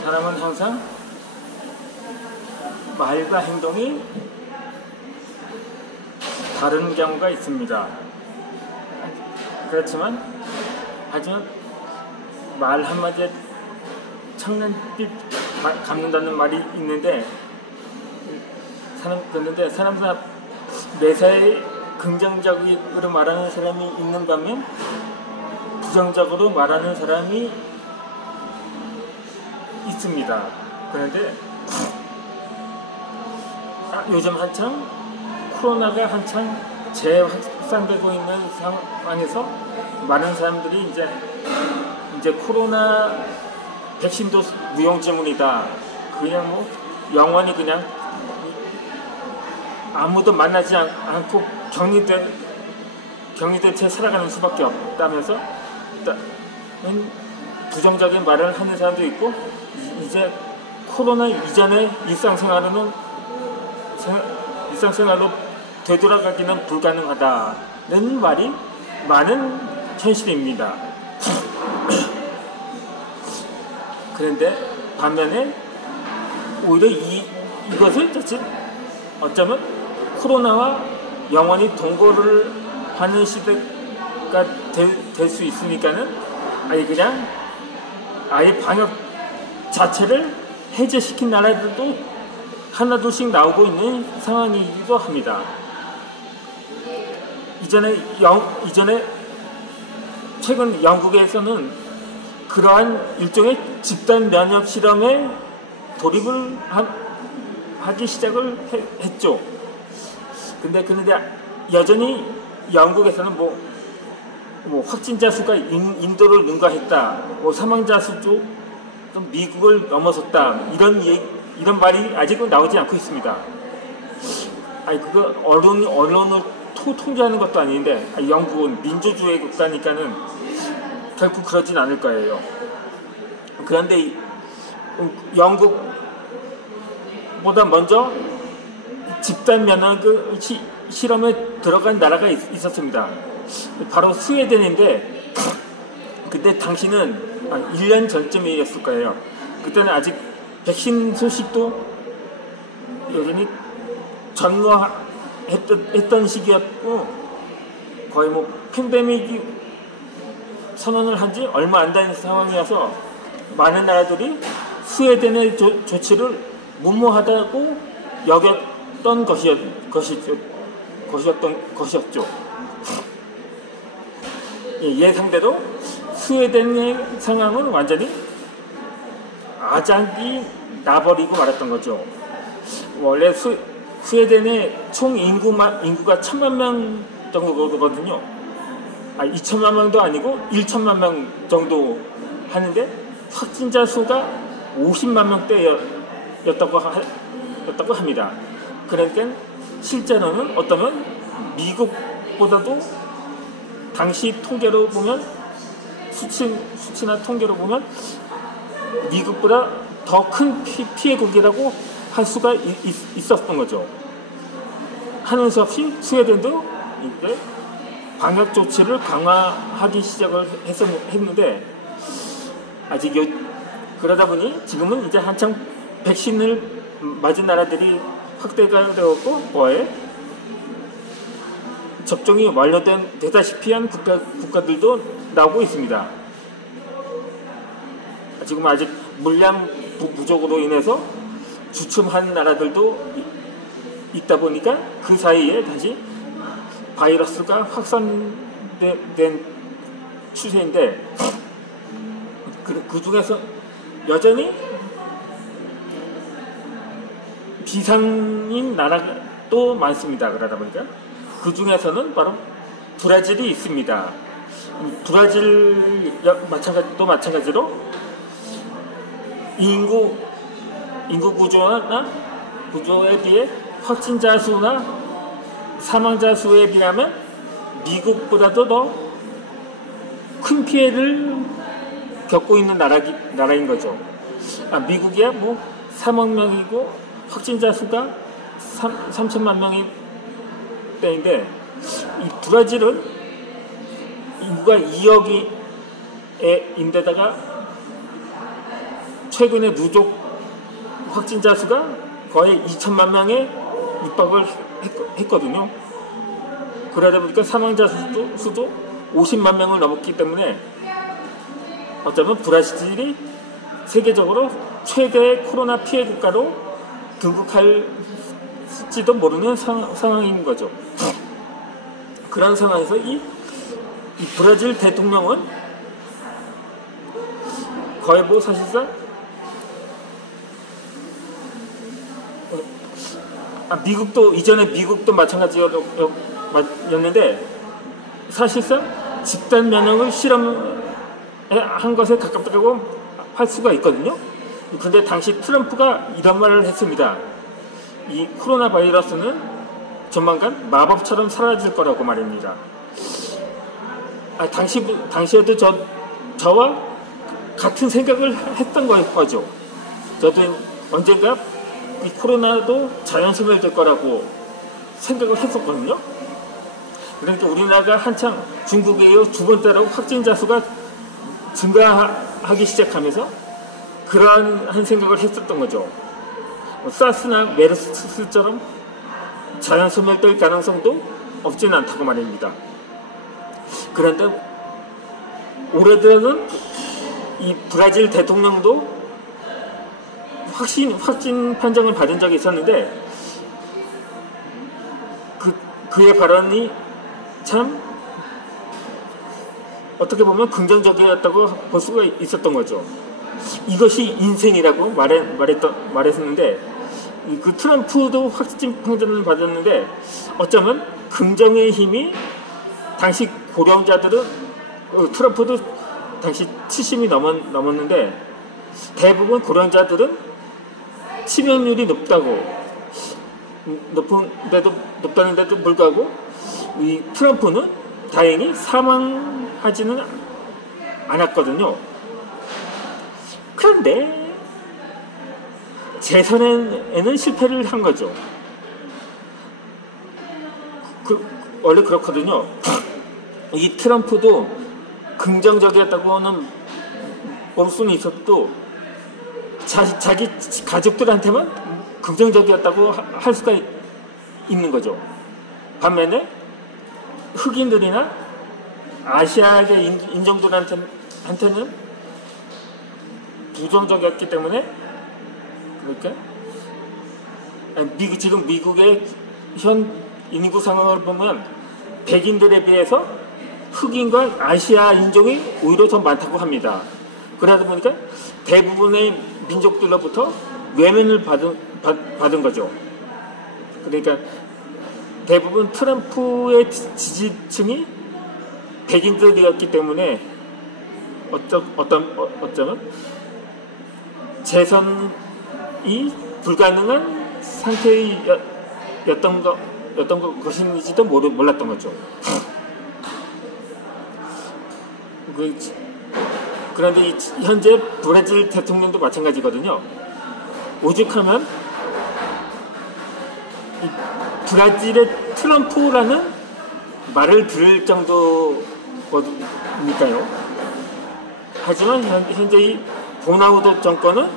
사람은 항상 말과 행동이 다른 경우가 있습니다. 하지만 말 한마디에 청년빛 갚는다는 말이 있는데, 사람마다 매사에 긍정적으로 말하는 사람이 있는 반면 부정적으로 말하는 사람이 있습니다. 그런데 요즘 코로나가 한창 재확산되고 있는 상황에서 많은 사람들이 이제 코로나 백신도 무용지물이다, 그냥 영원히 그냥 아무도 만나지 않고 격리된 채 살아가는 수밖에 없다면서 부정적인 말을 하는 사람도 있고, 이제 코로나 이전의 일상생활로 되돌아가기는 불가능하다는 말이 많은 현실입니다. 그런데 반면에 오히려 이것을 어쩌면 코로나와 영원히 동거를 하는 시대가 될 수 있으니까는 아예 방역 자체를 해제시킨 나라들도 하나둘씩 나오고 있는 상황이기도 합니다. 최근 영국에서는 그러한 일종의 집단 면역 실험에 돌입을 하기 시작을 했죠. 근데 여전히 영국에서는 확진자 수가 인도를 능가했다, 사망자 수도 미국을 넘어섰다, 이런 말이 아직은 나오지 않고 있습니다. 그거 언론을 통제하는 것도 아닌데, 영국은 민주주의 국가니까는 결코 그러진 않을 거예요. 그런데 영국보다 먼저 집단 면역 실험에 들어간 나라가 있었습니다. 바로 스웨덴인데, 그때 당시는 1년 전쯤이었을 거예요. 그때는 아직 백신 소식도 여전히 전무했던 시기였고, 거의 팬데믹이 선언을 한 지 얼마 안 된 상황이어서 많은 나라들이 스웨덴의 조치를 무모하다고 여겼던 것이었죠. 예상대로 스웨덴의 상황은 완전히 아작이 나버리고 말았던 거죠. 원래 스웨덴의 총 인구가 1000만 명 정도거든요. 2천만 명도 아니고 1천만 명 정도 하는데, 확진자 수가 50만 명대였다고 합니다. 그러니까 실제로는 어쩌면 미국보다도 당시 통계로 보면, 수치나 통계로 보면 미국보다 더 큰 피해국이라고 할 수가 있었던 거죠. 하는 수 없이 스웨덴도 이제 방역 조치를 강화하기 시작을 했는데, 그러다 보니 지금은 이제 한창 백신을 맞은 나라들이 확대가 되었고, 접종이 되다시피 한 국가들도 나오고 있습니다. 지금 아직 물량 부족으로 인해서 주춤한 나라들도 있다 보니까 그 사이에 다시 바이러스가 확산된 추세인데, 그 중에서 여전히 비상인 나라도 많습니다. 그러다 보니까 그 중에서는 바로 브라질이 있습니다. 브라질도 마찬가지로 인구 구조에 비해 확진자 수나 사망자 수에 비하면 미국보다도 더 큰 피해를 겪고 있는 나라인 거죠. 미국이야 3억 명이고 확진자 수가 3천만 명이 때인데, 이 브라질은 인구가 2억인데다가 최근에 누적 확진자 수가 거의 2천만 명에 육박을 했거든요. 그러다 보니까 사망자 수도 50만 명을 넘었기 때문에 어쩌면 브라질이 세계적으로 최대의 코로나 피해 국가로 등극할지도 모르는 상황인 거죠. 그런 상황에서 이 브라질 대통령은 거의 뭐 사실상 이전에 미국도 마찬가지였는데 사실상 집단 면역을 실험한 것에 가깝다고 할 수가 있거든요. 그런데 당시 트럼프가 이런 말을 했습니다. 이 코로나 바이러스는 조만간 마법처럼 사라질 거라고 말입니다. 당시에도 저와 같은 생각을 했던 거죠. 저도 언젠가 이 코로나도 자연 소멸될 거라고 생각을 했었거든요. 그러니까 우리나라가 한참 중국에 이어 두 번째로 확진자 수가 증가하기 시작하면서 그러한 생각을 했었던 거죠. 사스나 메르스처럼 자연 소멸될 가능성도 없지는 않다고 말입니다. 그런데 올해 들어는 이 브라질 대통령도 확진 판정을 받은 적이 있었는데 그의 발언이 참 어떻게 보면 긍정적이었다고 볼 수가 있었던 거죠. 이것이 인생이라고 말했었는데 그 트럼프도 확진 판정을 받았는데 어쩌면 긍정의 힘이 당시 고령자들은 트럼프도 당시 70이 넘었는데 대부분 고령자들은 치명률이 높다는데도 불구하고 이 트럼프는 다행히 사망하지는 않았거든요. 그런데 재선에는 실패를 한 거죠. 원래 그렇거든요. 이 트럼프도 긍정적이었다고는 볼 수는 있어도 자기 가족들한테만 긍정적이었다고 할 수가 있는 거죠. 반면에 흑인들이나 아시아계 인종들한테는 부정적이었기 때문에 그러니까 지금 미국의 현 인구 상황을 보면 백인들에 비해서 흑인과 아시아 인종이 오히려 더 많다고 합니다. 그러다 보니까 대부분의 민족들로부터 외면을 받은 거죠. 그러니까 대부분 트럼프의 지지층이 백인들이었기 때문에 어쩌면 재선이 불가능한 상태였던 것인지도 몰랐던 거죠. 그런데 현재 브라질 대통령도 마찬가지거든요. 오죽하면 브라질의 트럼프라는 말을 들을 정도니까요. 하지만 현재 이 보나우도 정권은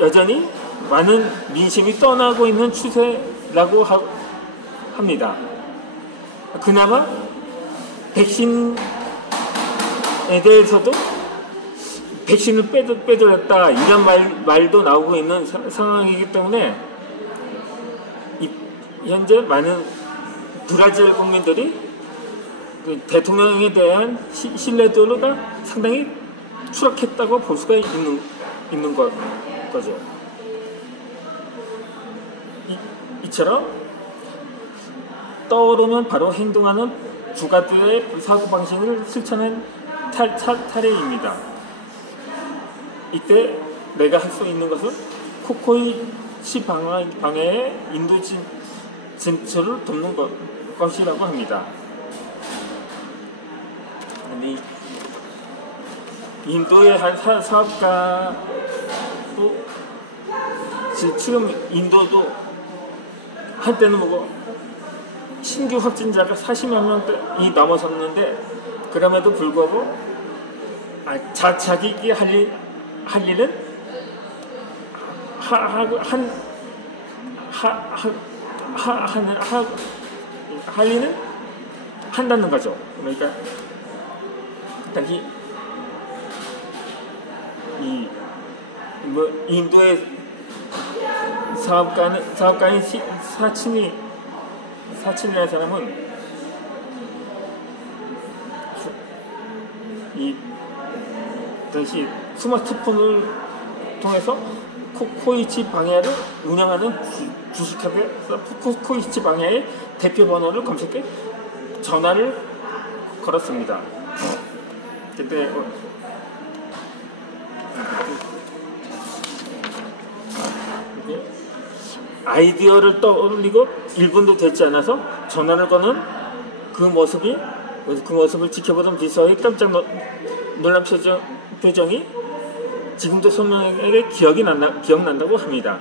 여전히 많은 민심이 떠나고 있는 추세라고 합니다. 그나마 백신에 대해서도 백신을 빼돌렸다 이런 말도 나오고 있는 상황이기 때문에 현재 많은 브라질 국민들이 그 대통령에 대한 신뢰도가 상당히 추락했다고 볼 수가 있는 거죠. 이처럼 떠오르면 바로 행동하는 주가들의 사고방식을 실천한 차례입니다. 이때 내가 할 수 있는 것은 코코이시 방해에 인도 진출을 돕는 것이라고 합니다. 인도의 한 사업가도 지금 인도도 한때는 신규 확진자가 40만 명이 넘어섰는데 그럼에도 불구하고 자기가 할 일 일은 할 일은 한다는 거죠. 그러니까 당시 인도의 사업가인 사친이라는 사람은 당시 스마트폰을 통해서 코코이치 방야를 운영하는 주식회사 코코이치 방야의 대표 번호를 검색해 전화를 걸었습니다. 그때 아이디어를 떠올리고 1분도 되지 않아서 전화를 거는 그 모습을 지켜보던 비서의 깜짝 놀란 표정이 지금도 손명에게 기억난다고 합니다.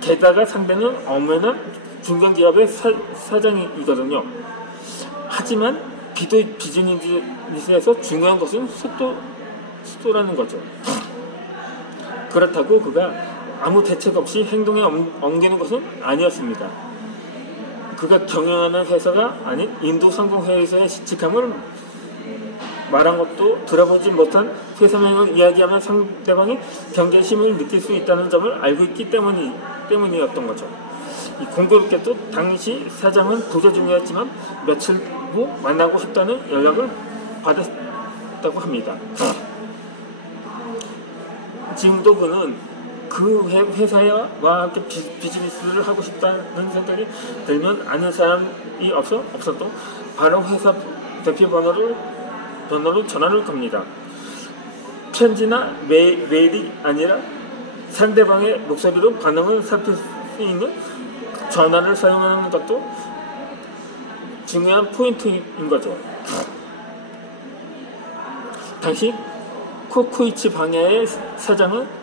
게다가 상대는 엄연한 중견기업의 사장이거든요. 하지만 비즈니스에서 중요한 것은 속도라는 거죠. 그렇다고 그가 아무 대책 없이 행동에 옮기는 것은 아니었습니다. 그가 경영하는 회사가 아닌 인도 상공회의소의 직함을 말한 것도 들어보지 못한 회사명을 이야기하면 상대방이 경계심을 느낄 수 있다는 점을 알고 있기 때문이었던 거죠. 공교롭게도 당시 사장은 부재 중이었지만 며칠 후 만나고 싶다는 연락을 받았다고 합니다. 지금도 그는 그 회사와 함께 비즈니스를 하고 싶다는 생각이 들면 아는 사람이 없어도 바로 회사 대표 번호로 전화를 겁니다. 편지나 메일이 아니라 상대방의 목소리로 반응을 살필 수 있는 전화를 사용하는 것도 중요한 포인트인 거죠. 당시 코코이치 방야의 사장은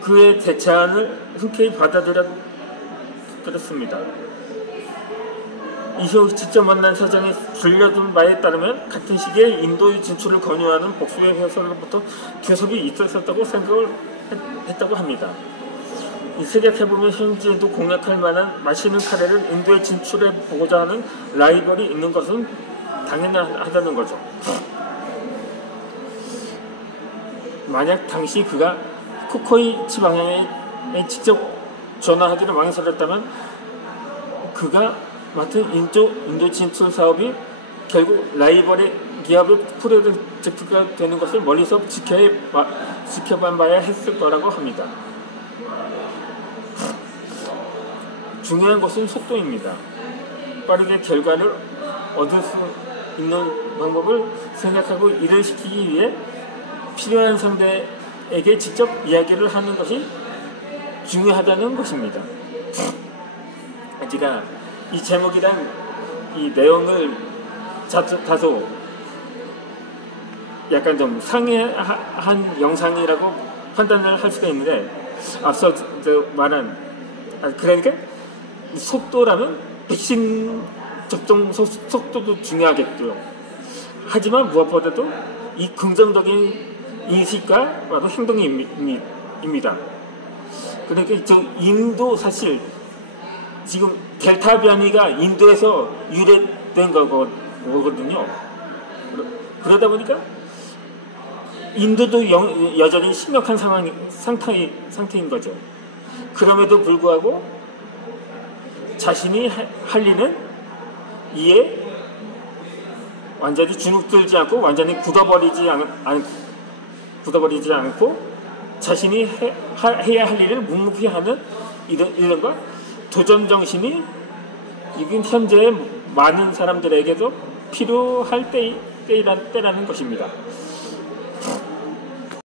그의 제안을 흔쾌히 받아들였습니다. 이후 직접 만난 사장이 들려준 바에 따르면 같은 시기에 인도의 진출을 권유하는 복수의 회사로부터 교섭이 있었다고 생각을 했다고 합니다. 생각해보면 현지에도 공략할 만한 맛있는 카레를 인도에 진출해 보고자 하는 라이벌이 있는 것은 당연하다는 거죠. 만약 당시 그가 코코이치 방향에 직접 전화하기를 망설였다면 그가 맡은 인도 진출 사업이 결국 라이벌의 기업의 프로젝트가 되는 것을 멀리서 지켜봐야 했을 거라고 합니다. 중요한 것은 속도입니다. 빠르게 결과를 얻을 수 있는 방법을 생각하고 일을 시키기 위해 필요한 상대에게 직접 이야기를 하는 것이 중요하다는 것입니다. 제가 이 제목이란 이 내용을 다소 약간 좀 상이한 영상이라고 판단을 할 수가 있는데 앞서 말한 그러니까 속도라면 백신 접종 속도도 중요하겠죠. 하지만 무엇보다도 이 긍정적인 인식과 바로 행동입니다. 그러니까 저 인도 사실 지금 델타 변이가 인도에서 유래된 거거든요. 그러다 보니까 인도도 여전히 심각한 상태인 거죠. 그럼에도 불구하고 자신이 할 일은 이에 완전히 주눅들지 않고 완전히 굳어버리지 않고 자신이 해야 할 일을 묵묵히 하는 이런 것 도전 정신이 이건 현재 많은 사람들에게도 필요할 때라는 것입니다.